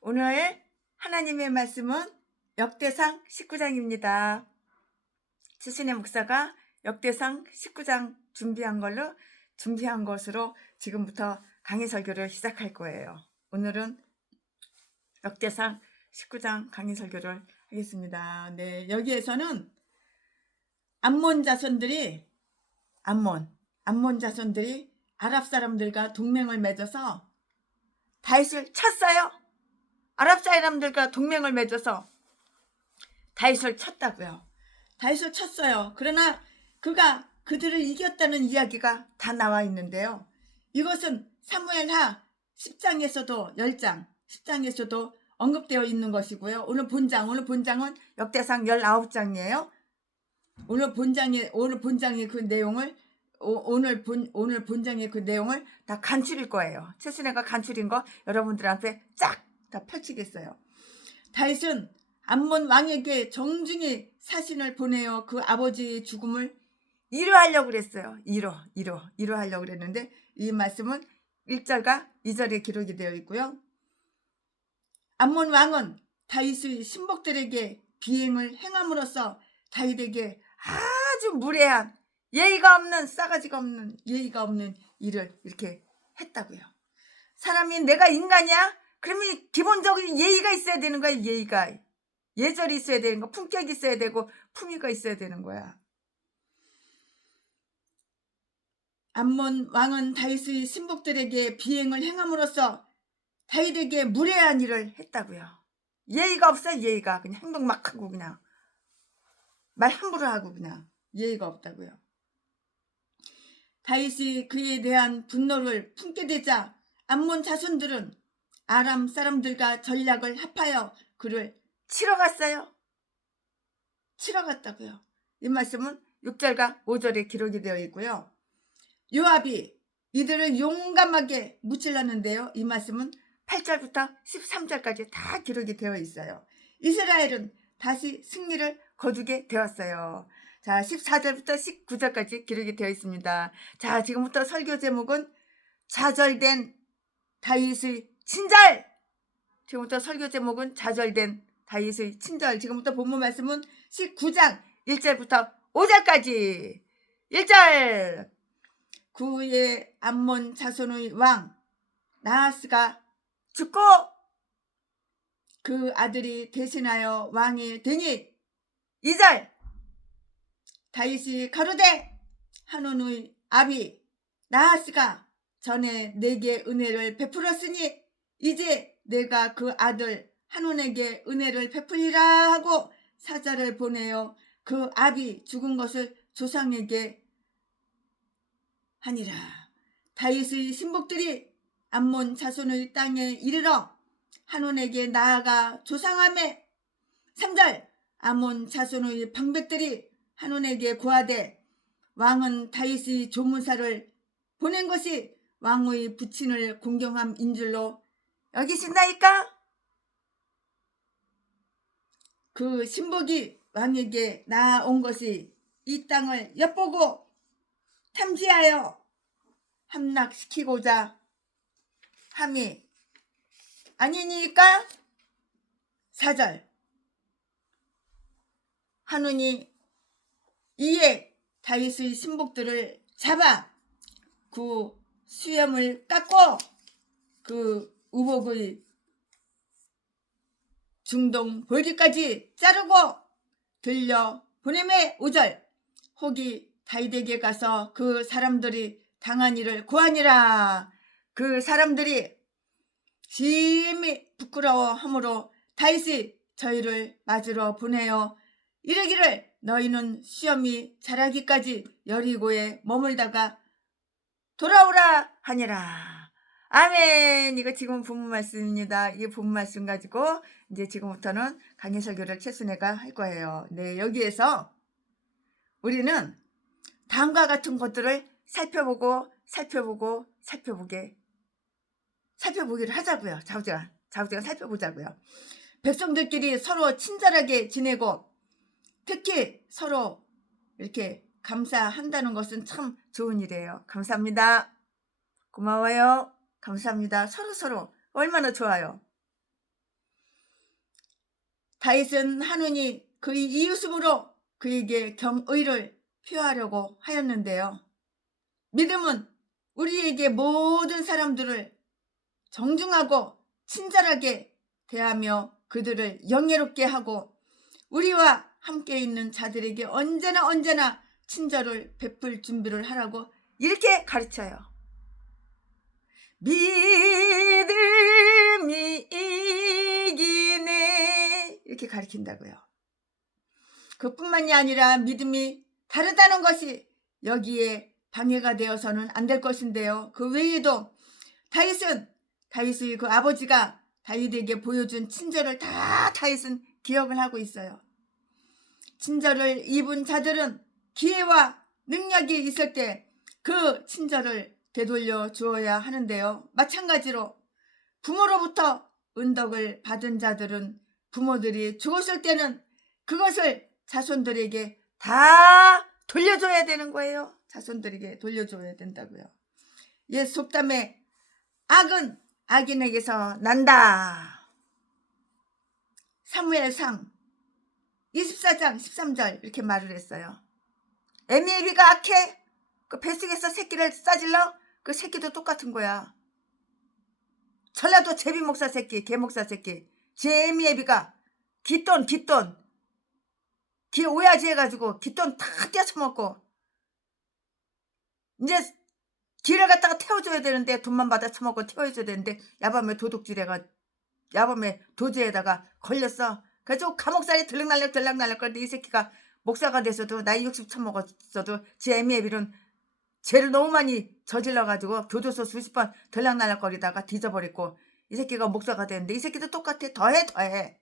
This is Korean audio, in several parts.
오늘 하나님의 말씀은 역대상 19장입니다. 최신의 목사가 역대상 19장 준비한 것으로 지금부터 강의 설교를 시작할 거예요. 오늘은 역대상 19장 강의 설교를 하겠습니다. 네, 여기에서는 암몬 자손들이 아랍 사람들과 동맹을 맺어서 다윗을 쳤어요. 아랍 사람들과 동맹을 맺어서 다윗을 쳤다고요. 다윗을 쳤어요. 그러나 그가 그들을 이겼다는 이야기가 다 나와 있는데요. 이것은 사무엘하 10장에서도 10장에서도 언급되어 있는 것이고요. 오늘 본장은 역대상 19장이에요. 오늘 본장의 그 내용을 다 간추릴 거예요. 최순애가 간추린 거 여러분들한테 쫙 다 펼치겠어요. 다윗은 암몬 왕에게 정중히 사신을 보내어 그 아버지의 죽음을 이루하려고 그랬어요. 이루하려고 그랬는데 이 말씀은 1절과 2절에 기록이 되어 있고요. 암몬 왕은 다윗의 신복들에게 비행을 행함으로써 다윗에게 아주 무례한 싸가지가 없는 일을 이렇게 했다고요. 사람이 내가 인간이야? 그러면 기본적인 예의가 있어야 되는 거야. 예절이 있어야 되는 거, 품격이 있어야 되고 품위가 있어야 되는 거야. 암몬 왕은 다윗의 신복들에게 비행을 행함으로써 다윗에게 무례한 일을 했다고요. 예의가 없어요. 예의가 그냥 행동 막 하고 그냥 말 함부로 하고 그냥 예의가 없다고요. 다윗이 그에 대한 분노를 품게 되자 암몬 자손들은 아람 사람들과 전략을 합하여 그를 치러 갔다고요. 이 말씀은 6절과 5절에 기록이 되어 있고요. 요압이 이들을 용감하게 무찔렀는데요. 이 말씀은 8절부터 13절까지 다 기록이 되어 있어요. 이스라엘은 다시 승리를 거두게 되었어요. 자, 14절부터 19절까지 기록이 되어 있습니다. 자, 지금부터 설교 제목은 좌절된 다윗의 친절. 지금부터 본문 말씀은 19장 1절부터 5절까지. 1절. 그 후에 암몬 자손의 왕 나하스가 죽고 그 아들이 대신하여 왕이 되니. 2절. 다윗이 가로되 한온의 아비 나하스가 전에 내게 은혜를 베풀었으니 이제 내가 그 아들 한온에게 은혜를 베풀리라 하고 사자를 보내어 그 아비 죽은 것을 조상에게 하니라. 다윗의 신복들이 암몬 자손의 땅에 이르러 한온에게 나아가 조상하매. 3절. 암몬 자손의 방백들이 한온에게 고하되 왕은 다윗의 조문사를 보낸 것이 왕의 부친을 공경함인 줄로 여기신다니까? 그 신복이 왕에게 나아온 것이 이 땅을 엿보고 탐지하여 함락시키고자 함이 아니니까. 4절. 한온이 이에 다윗의 신복들을 잡아 그 수염을 깎고 그 우복의 중동 볼기까지 자르고 들려 보내매. 5절. 혹이 다윗에게 가서 그 사람들이 당한 일을 고하니라. 그 사람들이 심히 부끄러워하므로 다윗이 저희를 맞으러 보내어 이르기를 너희는 수염이 자라기까지 여리고에 머물다가 돌아오라 하니라. 아멘. 이거 지금 본문 말씀입니다. 이 본문 말씀 가지고 이제 지금부터는 강의 설교를 최순애가 할 거예요. 네, 여기에서 우리는 다음과 같은 것들을 살펴보기를 하자고요. 자우지간 살펴보자고요. 백성들끼리 서로 친절하게 지내고 특히 서로 이렇게 감사한다는 것은 참 좋은 일이에요. 감사합니다. 고마워요. 감사합니다. 서로 얼마나 좋아요. 다윗은 한눈이 그의 이웃음으로 그에게 경의를 표하려고 하였는데요. 믿음은 우리에게 모든 사람들을 정중하고 친절하게 대하며 그들을 영예롭게 하고 우리와 함께 있는 자들에게 언제나 친절을 베풀 준비를 하라고 이렇게 가르쳐요. 믿음이 이기네 이렇게 가르친다고요. 그뿐만이 아니라 믿음이 다르다는 것이 여기에 방해가 되어서는 안 될 것인데요. 그 외에도 다윗의 그 아버지가 다윗에게 보여준 친절을 다 다윗은 기억을 하고 있어요. 친절을 입은 자들은 기회와 능력이 있을 때 그 친절을 되돌려 주어야 하는데요. 마찬가지로 부모로부터 은덕을 받은 자들은 부모들이 죽었을 때는 그것을 자손들에게 다 돌려줘야 되는 거예요. 자손들에게 돌려줘야 된다고요. 옛 속담에 악은 악인에게서 난다. 사무엘상 24장 13절 이렇게 말을 했어요. 에미에비가 악해? 그 뱃속에서 새끼를 싸질러? 그 새끼도 똑같은 거야. 전라도 제비목사 새끼, 개목사 새끼, 제 에미에비가 깃돈 기 오야지 해가지고 깃돈 다 떼쳐먹고 이제 기를 갖다가 태워줘야 되는데 돈만 받아 처먹고 태워줘야 되는데 야밤에 도둑질해가 야밤에 도주에다가 걸렸어. 그래서 감옥살이 들락날락 그런데 이 새끼가 목사가 돼서도 나이 60 처먹었어도 제 에미에비는 죄를 너무 많이 저질러가지고 교도소 수십 번 들락날락거리다가 뒤져버렸고 이 새끼가 목사가 됐는데 이 새끼도 똑같아. 더해.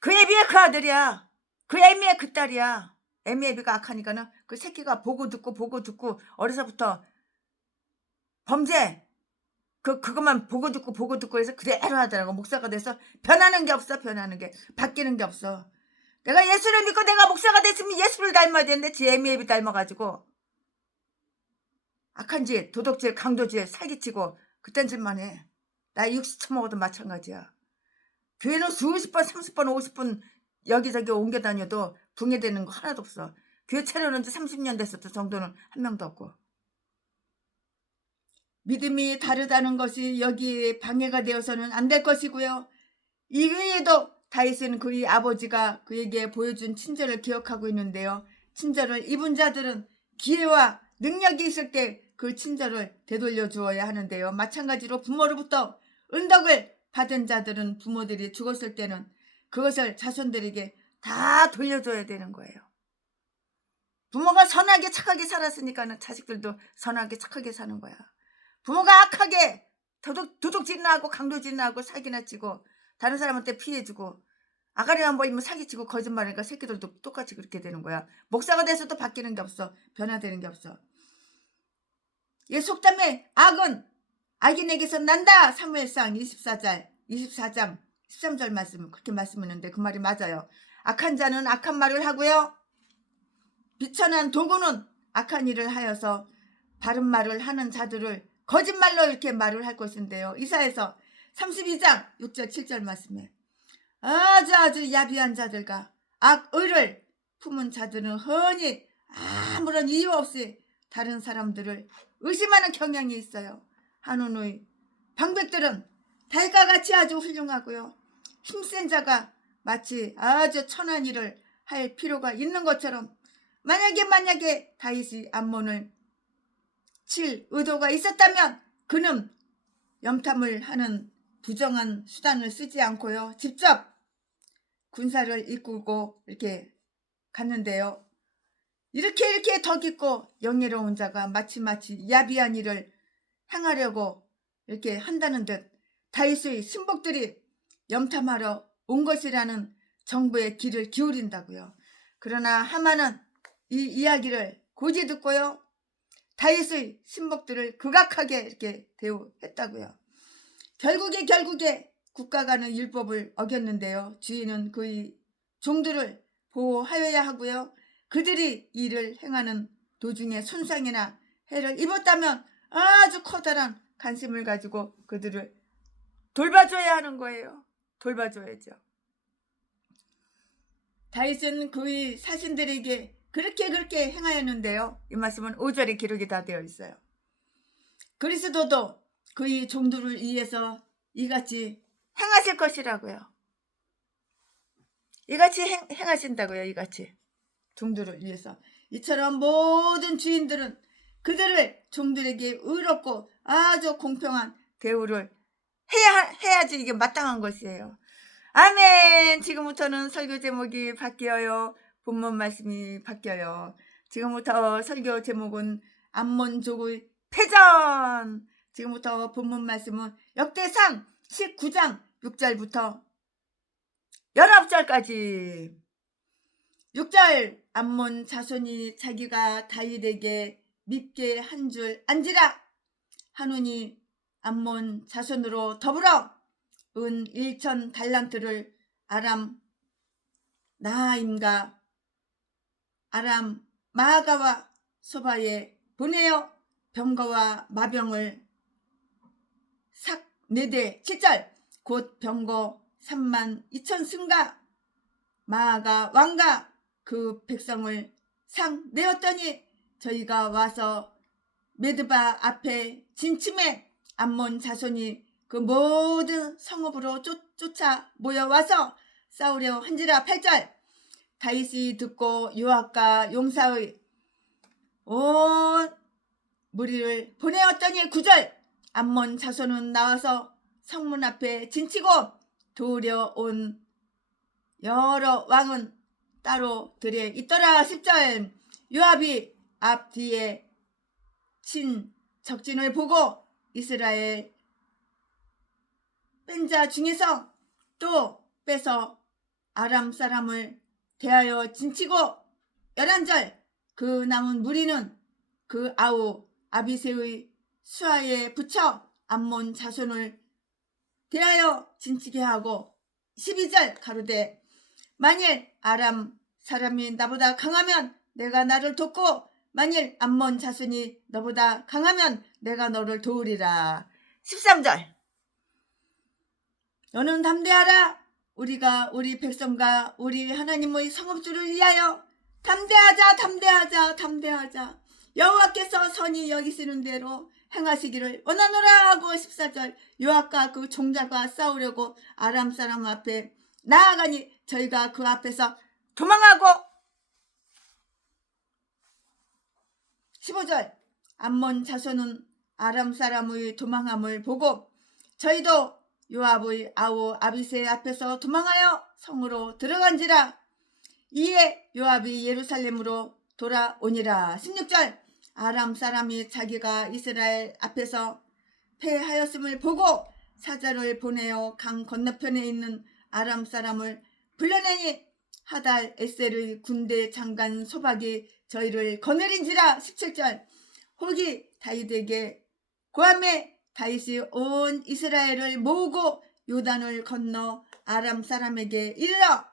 그 애비의 그 아들이야. 그 애미의 그 딸이야. 애미애비가 악하니까는 그 새끼가 보고 듣고 어려서부터 범죄 그것만 보고 듣고 해서 그대로 하더라고. 목사가 돼서 변하는 게 없어. 바뀌는 게 없어. 내가 예수를 믿고 내가 목사가 됐으면 예수를 닮아야 되는데 지 애미애비 닮아가지고 악한 짓, 도둑질, 강도질, 사기치고 그딴 짓만 해. 나 60 처먹어도 마찬가지야. 교회는 수십 번, 30번, 50번 여기저기 옮겨 다녀도 붕해되는 거 하나도 없어. 교회 차려놓은 지 30년 됐어도 정도는 한 명도 없고. 믿음이 다르다는 것이 여기에 방해가 되어서는 안 될 것이고요. 이 외에도 다윗은 그의 아버지가 그에게 보여준 친절을 기억하고 있는데요. 친절을 입은 자들은 기회와 능력이 있을 때 그 친절을 되돌려 주어야 하는데요. 마찬가지로 부모로부터 은덕을 받은 자들은 부모들이 죽었을 때는 그것을 자손들에게 다 돌려줘야 되는 거예요. 부모가 선하게 착하게 살았으니까 자식들도 선하게 착하게 사는 거야. 부모가 악하게 도둑질이나 하고 강도질이나 하고 사기나 치고 다른 사람한테 피해주고 아가리만 보이면 사기치고 거짓말하니까 새끼들도 똑같이 그렇게 되는 거야. 목사가 돼서도 바뀌는 게 없어. 변화되는 게 없어. 이 속담에 악은 악인에게서 난다. 사무엘상 24장 13절 말씀 그렇게 말씀했는데 그 말이 맞아요. 악한 자는 악한 말을 하고요. 비천한 도구는 악한 일을 하여서 바른 말을 하는 자들을 거짓말로 이렇게 말을 할 것인데요. 이사야서 32장 6절 7절 말씀에 아주 야비한 자들과 악의를 품은 자들은 흔히 아무런 이유 없이 다른 사람들을 의심하는 경향이 있어요. 한눈의 방백들은 달과 같이 아주 훌륭하고요. 힘센 자가 마치 아주 천한 일을 할 필요가 있는 것처럼 만약에 다윗이 암몬을 칠 의도가 있었다면 그는 염탐을 하는 부정한 수단을 쓰지 않고요. 직접 군사를 이끌고 이렇게 갔는데요. 이렇게 더 깊고 영예로운 자가 마치 야비한 일을 행하려고 이렇게 한다는 듯 다윗의 신복들이 염탐하러 온 것이라는 정보의 귀를 기울인다고요. 그러나 하만은 이 이야기를 고지 듣고요. 다윗의 신복들을 극악하게 이렇게 대우했다고요. 결국에 국가가는 율법을 어겼는데요. 주인은 그의 종들을 보호하여야 하고요. 그들이 이를 행하는 도중에 손상이나 해를 입었다면 아주 커다란 관심을 가지고 그들을 돌봐줘야 하는 거예요. 돌봐줘야죠. 다윗은 그의 사신들에게 그렇게 행하였는데요. 이 말씀은 5절에 기록이 다 되어 있어요. 그리스도도 그의 종들을 위해서 이같이 행하실 것이라고요. 이같이 행하신다고요. 이같이 종들을 위해서. 이처럼 모든 주인들은 그들을 종들에게 의롭고 아주 공평한 대우를 해야지 이게 마땅한 것이에요. 아멘. 지금부터는 설교 제목이 바뀌어요. 본문 말씀이 바뀌어요. 지금부터 설교 제목은 암몬족의 패전. 지금부터 본문 말씀은 역대상 19장 6절부터 19절까지. 6절 암몬 자손이 자기가 다윗에게 밉게 한 줄 안지라 하노니 암몬 자손으로 더불어 은 1천 달란트를 아람 나하임과 아람 마아가와 소바에 보내어 병거와 마병을 삭 4대 7절 곧 병거 3만 2천 승가 마아가 왕과 그 백성을 상 내었더니 저희가 와서 메드바 앞에 진침해 암몬 자손이 그 모든 성읍으로 쫓아 모여와서 싸우려 한지라. 8절 다윗이 듣고 요압과 용사의 온 무리를 보내었더니 9절 암몬 자손은 나와서 성문 앞에 진치고 도우려 온 여러 왕은 따로 들에 있더라. 10절 요압이 앞뒤에 친 적진을 보고 이스라엘 뺀 자 중에서 또 빼서 아람 사람을 대하여 진치고 11절 그 남은 무리는 그 아우 아비새의 수하에 붙여 암몬 자손을 대하여 진치게 하고 12절 가로되 만일 아람 사람이 나보다 강하면 내가 나를 돕고 만일 암몬 자손이 너보다 강하면 내가 너를 도우리라. 13절 너는 담대하라. 우리가 우리 백성과 우리 하나님의 성읍주를 위하여 담대하자. 여호와께서 선히 여기시는 대로 행하시기를 원하노라 하고 14절 요압과 그 종자가 싸우려고 아람 사람 앞에 나아가니 저희가 그 앞에서 도망하고 15절 암몬 자손은 아람 사람의 도망함을 보고 저희도 요압의 아우 아비새 앞에서 도망하여 성으로 들어간지라. 이에 요압이 예루살렘으로 돌아오니라. 16절 아람 사람이 자기가 이스라엘 앞에서 패하였음을 보고 사자를 보내어 강 건너편에 있는 아람 사람을 불러내니 하달 에셀의 군대 장관 소박이 저희를 거느린지라. 17절 혹이 다윗에게 고함에 다윗이 온 이스라엘을 모으고 요단을 건너 아람 사람에게 이르러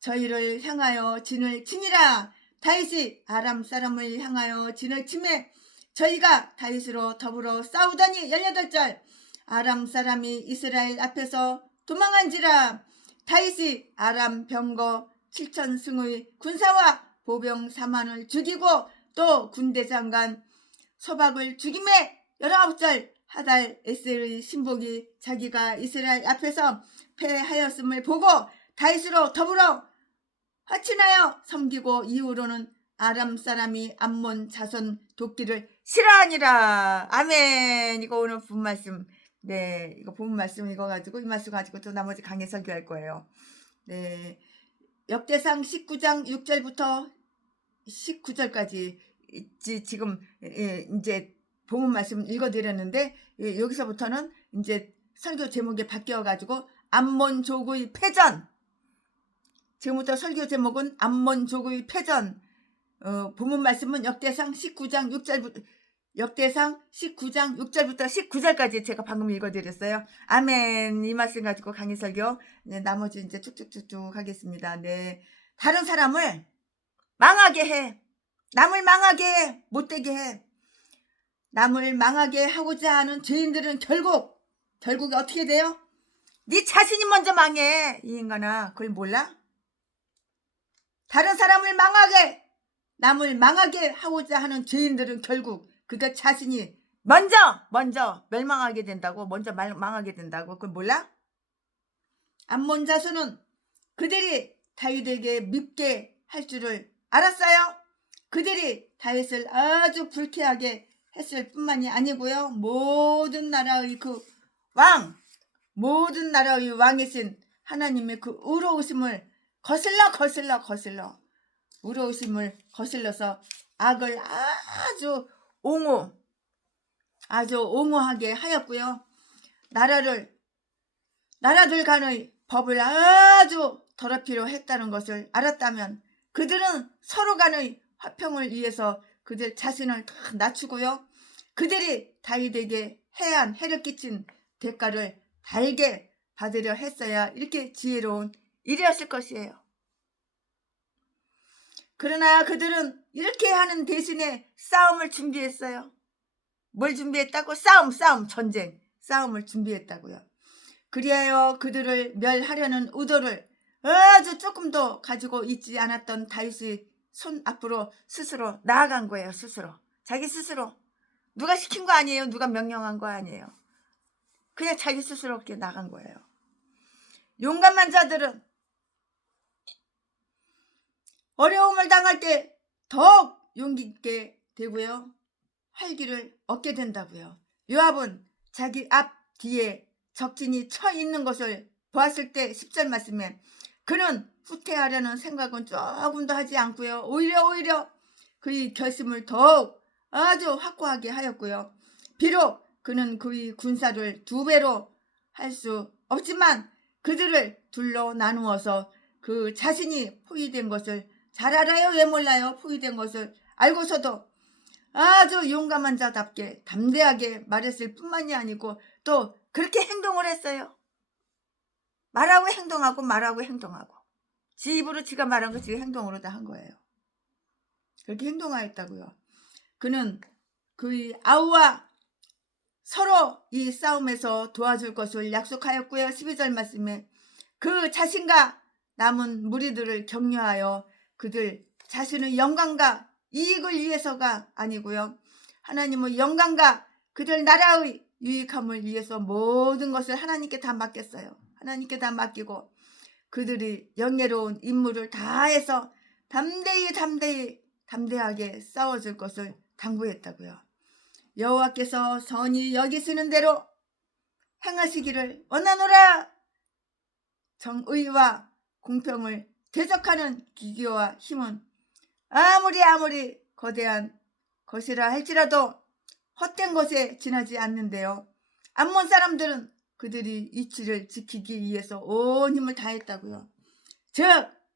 저희를 향하여 진을 치니라. 다윗이 아람 사람을 향하여 진을 치매 저희가 다윗으로 더불어 싸우더니 18절 아람 사람이 이스라엘 앞에서 도망한지라. 다윗이 아람 병거 7천 승의 군사와 보병 4만을 죽이고 또 군대 장관 소박을 죽임에 19절 하달 에셀의 신복이 자기가 이스라엘 앞에서 패하였음을 보고 다윗으로 더불어 화친하여 섬기고 이후로는 아람 사람이 암몬 자손 돕기를 싫어하니라. 아멘. 이거 오늘 본 말씀. 네, 이거 본 말씀 이거 가지고 이 말씀 가지고 또 나머지 강의 설교할 거예요. 네, 역대상 19장 6절부터 19절까지 지금 이제 본문 말씀 읽어드렸는데 여기서부터는 이제 설교 제목이 바뀌어가지고 암몬족의 패전. 지금부터 설교 제목은 암몬족의 패전. 본문 말씀은 역대상 19장 6절부터 역대상 19장 6절부터 19절까지 제가 방금 읽어드렸어요. 아멘. 이 말씀 가지고 강의 설교 나머지 이제 쭉쭉쭉쭉 하겠습니다. 네, 다른 사람을 망하게 해. 남을 망하게 해. 못되게 해. 남을 망하게 하고자 하는 죄인들은 결국 어떻게 돼요? 네 자신이 먼저 망해. 이 인간아, 그걸 몰라? 다른 사람을 망하게, 남을 망하게 하고자 하는 죄인들은 결국 그가 자신이 먼저 멸망하게 된다고. 먼저 망하게 된다고. 그걸 몰라? 암몬 자손은 그들이 다윗에게 밉게 할 줄을 알았어요. 그들이 다윗을 아주 불쾌하게 했을 뿐만이 아니고요. 모든 나라의 왕이신 하나님의 그 의로우심을 거슬러 의로우심을 거슬러서 악을 아주 옹호하게 하였고요. 나라들 간의 법을 아주 더럽히려 했다는 것을 알았다면 그들은 서로 간의 화평을 위해서 그들 자신을 다 낮추고요. 그들이 다윗에게 해를 끼친 대가를 달게 받으려 했어야 이렇게 지혜로운 일이었을 것이에요. 그러나 그들은 이렇게 하는 대신에 싸움을 준비했어요. 뭘 준비했다고? 전쟁, 싸움을 준비했다고요. 그리하여 그들을 멸하려는 의도를 아주 조금도 가지고 있지 않았던 다윗의 손 앞으로 스스로 나아간 거예요. 자기 스스로. 누가 시킨 거 아니에요. 누가 명령한 거 아니에요. 그냥 자기 스스로 그렇게 나간 거예요. 용감한 자들은 어려움을 당할 때 더욱 용기 있게 되고요. 활기를 얻게 된다고요. 요압은 자기 앞 뒤에 적진이 쳐 있는 것을 보았을 때 10절 말씀에 그는 후퇴하려는 생각은 조금도 하지 않고요. 오히려 그의 결심을 더욱 아주 확고하게 하였고요. 비록 그는 그의 군사를 2배로 할 수 없지만 그들을 둘로 나누어서 그 자신이 포위된 것을 잘 알아요. 왜 몰라요? 포위된 것을 알고서도 아주 용감한 자답게 담대하게 말했을 뿐만이 아니고 또 그렇게 행동을 했어요. 말하고 행동하고 지 입으로 지가 말한 거 지가 행동으로 다 한 거예요. 그렇게 행동하였다고요. 그는 그의 아우와 서로 이 싸움에서 도와줄 것을 약속하였고요. 12절 말씀에 그 자신과 남은 무리들을 격려하여 그들 자신의 영광과 이익을 위해서가 아니고요. 하나님의 영광과 그들 나라의 유익함을 위해서 모든 것을 하나님께 다 맡겼어요. 하나님께 다 맡기고 그들이 영예로운 임무를 다해서 담대하게 싸워줄 것을 당부했다고요. 여호와께서 선히 여기시는 대로 행하시기를 원하노라. 정의와 공평을 대적하는 기교와 힘은 아무리 거대한 것이라 할지라도 헛된 것에 지나지 않는데요. 암몬 사람들은 그들이 위치를 지키기 위해서 온 힘을 다했다고요. 즉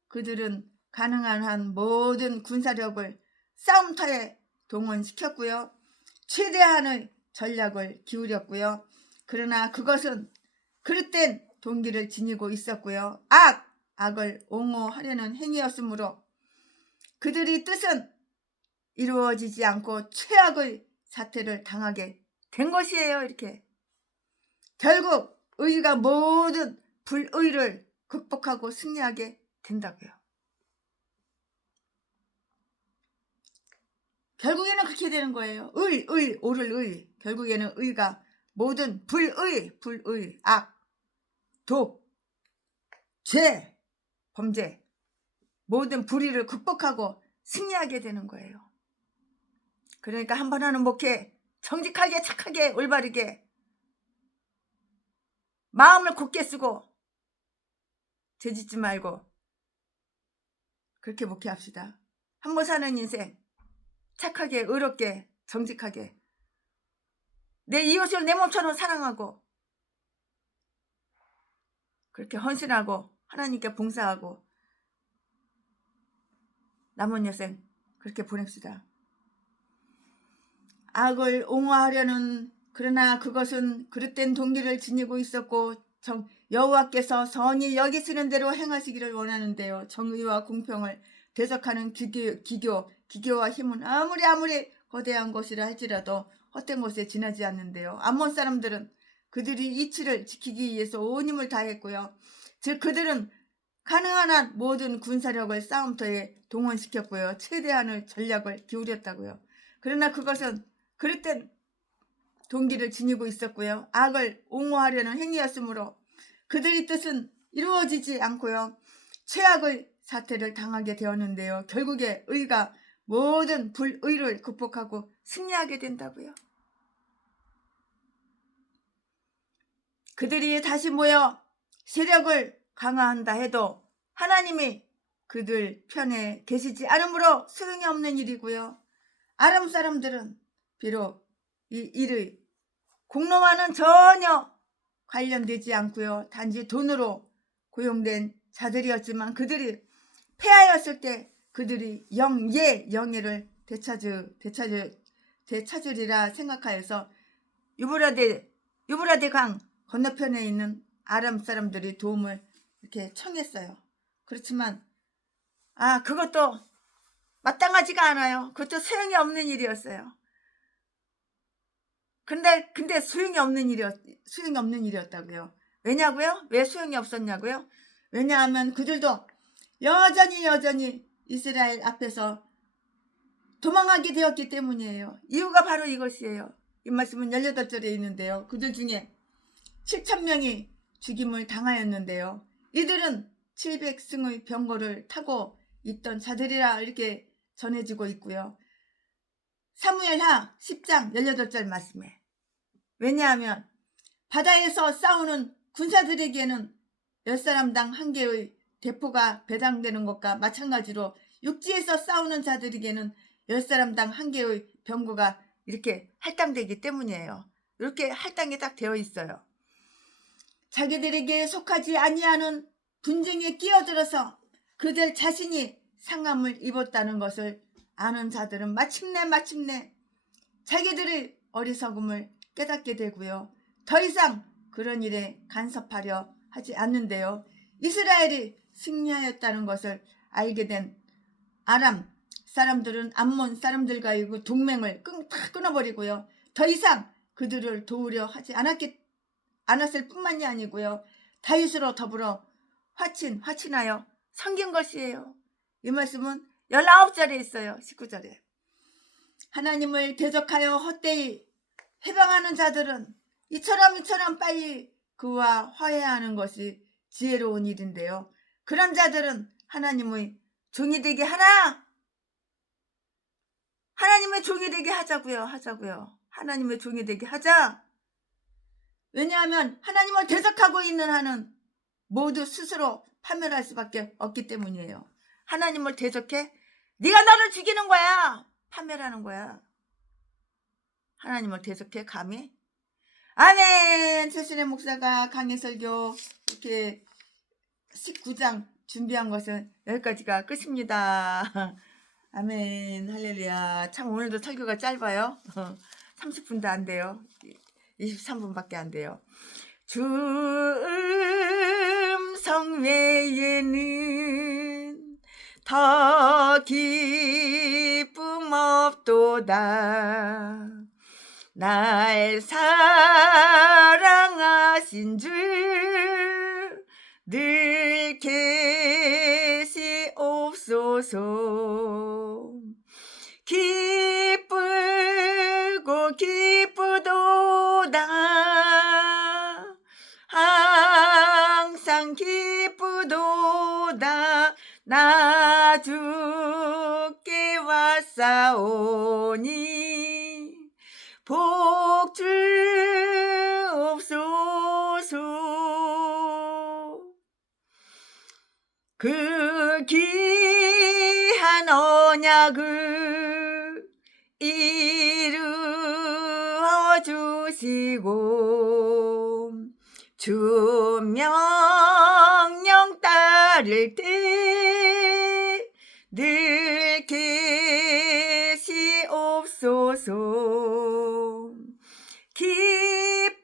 그들은 가능한 한 모든 군사력을 싸움터에 동원시켰고요. 최대한의 전략을 기울였고요. 그러나 그것은 그릇된 동기를 지니고 있었고요. 악을 옹호하려는 행위였으므로 그들이 뜻은 이루어지지 않고 최악의 사태를 당하게 된 것이에요. 이렇게 결국 의가 모든 불의를 극복하고 승리하게 된다고요. 결국에는 그렇게 되는 거예요. 옳을 의. 결국에는 의가 모든 불의, 악, 독, 죄, 범죄, 모든 불의를 극복하고 승리하게 되는 거예요. 그러니까 한 번 하는 목회 정직하게 착하게 올바르게 마음을 굳게 쓰고 죄짓지 말고 그렇게 목회합시다. 한 번 사는 인생 착하게 의롭게 정직하게 내 이웃을 내 몸처럼 사랑하고 그렇게 헌신하고 하나님께 봉사하고 남은 여생 그렇게 보냅시다. 악을 옹호하려는 그러나 그것은 그릇된 동기를 지니고 있었고 여호와께서 선히 여기시는 대로 행하시기를 원하는데요. 정의와 공평을 대적하는 기교와 힘은 아무리 거대한 것이라 할지라도 헛된 것에 지나지 않는데요. 암몬 사람들은 그들이 이치를 지키기 위해서 온 힘을 다했고요. 즉 그들은 가능한 한 모든 군사력을 싸움터에 동원시켰고요. 최대한의 전략을 기울였다고요. 그러나 그것은 그릇된 동기를 지니고 있었고요. 악을 옹호하려는 행위였으므로 그들의 뜻은 이루어지지 않고요. 최악의 사태를 당하게 되었는데요. 결국에 의가 모든 불의를 극복하고 승리하게 된다고요. 그들이 다시 모여 세력을 강화한다 해도 하나님이 그들 편에 계시지 않으므로 소용이 없는 일이고요. 아람 사람들은 비록 이 일의 공로와는 전혀 관련되지 않고요. 단지 돈으로 고용된 자들이었지만 그들이 패하였을 때 그들이 영예를 되찾으리라 생각하여서 유브라데 강 건너편에 있는 아람 사람들이 도움을 이렇게 청했어요. 그렇지만 그것도 마땅하지가 않아요. 그것도 소용이 없는 일이었어요. 근데 소용이 없는 일이었다고요. 왜냐고요? 왜 소용이 없었냐고요? 왜냐하면 그들도 여전히 이스라엘 앞에서 도망하게 되었기 때문이에요. 이유가 바로 이것이에요. 이 말씀은 18절에 있는데요. 그들 중에 7,000명이 죽임을 당하였는데요. 이들은 700승의 병거를 타고 있던 자들이라 이렇게 전해지고 있고요. 사무엘하 10장 18절 말씀에 왜냐하면 바다에서 싸우는 군사들에게는 10사람당 한 개의 대포가 배당되는 것과 마찬가지로 육지에서 싸우는 자들에게는 10사람당 한 개의 병거가 이렇게 할당되기 때문이에요. 이렇게 할당이 딱 되어 있어요. 자기들에게 속하지 아니하는 분쟁에 끼어들어서 그들 자신이 상함을 입었다는 것을 아는 자들은 마침내 자기들의 어리석음을 깨닫게 되고요. 더 이상 그런 일에 간섭하려 하지 않는데요. 이스라엘이 승리하였다는 것을 알게 된 아람 사람들은 암몬 사람들과의 그 동맹을 다 끊어버리고요. 더 이상 그들을 도우려 하지 않았을 뿐만이 아니고요. 다윗으로 더불어 화친하여 섬긴 것이에요. 이 말씀은 19절에 있어요. 19절에. 하나님을 대적하여 헛되이 해방하는 자들은 이처럼 빨리 그와 화해하는 것이 지혜로운 일인데요. 그런 자들은 하나님의 종이 되게 하라. 하나님의 종이 되게 하자고요. 하나님의 종이 되게 하자. 왜냐하면 하나님을 대적하고 있는 한은 모두 스스로 파멸할 수밖에 없기 때문이에요. 하나님을 대적해? 네가 나를 죽이는 거야. 파멸하는 거야. 하나님을 대적해 감히? 아멘. 최순애 목사가 강해 설교 이렇게 19장 준비한 것은 여기까지가 끝입니다. 아멘. 할렐루야. 참 오늘도 설교가 짧아요. 30분도 안 돼요. 23분밖에 안 돼요. 주 음성 외에는 더 기쁨 없도다. 날 사랑하신 주 늘 계시옵소서. 기쁘고 기쁘도다. 항상 기쁘도다. 나 주께 왔사오니 복 주옵소서. 그 귀한 언약을 이루어 주시고 주 명령 따를 때 늘 계시옵소서. 기쁘고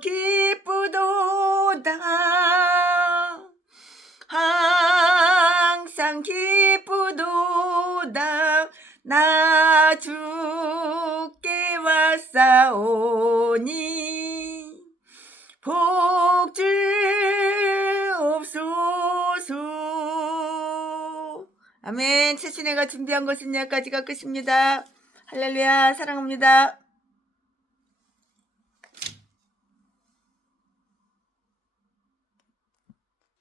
기쁘도다. 항상 기쁘도다. 나 주께 왔사오니 아멘. 최신혜가 준비한 것은 여기까지가 끝입니다. 할렐루야. 사랑합니다.